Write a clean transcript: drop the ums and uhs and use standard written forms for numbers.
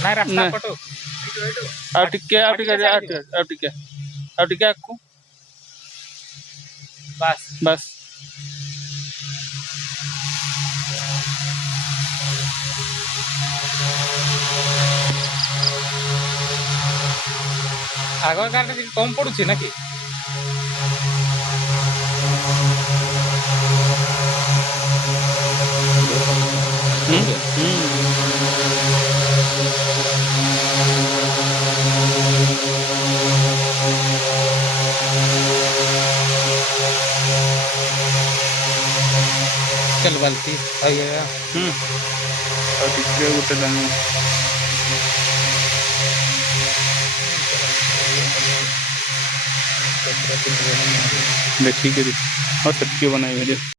ନାଇଁ ରାସ୍ତା ନା ପଟୁ ଆଉ ଟିକେ ଆଉ ଟିକେ ଆଉ ଟିକେ ଆଉ ଟିକେ ଆଗକୁ ବାସ୍ ବାସ୍ ଆଗ ଗାଁରେ ଟିକେ କମ୍ ପଡୁଛି ନା କି? ହୁଁ ହୁଁ चल बाल्टी आइएगा। ଆଉ ଟିକେ ଗୋଟେ ଲାଇନ୍ ଦେଖିକିରି ହଁ ସେତିକି ବନାଇବେ ଯେ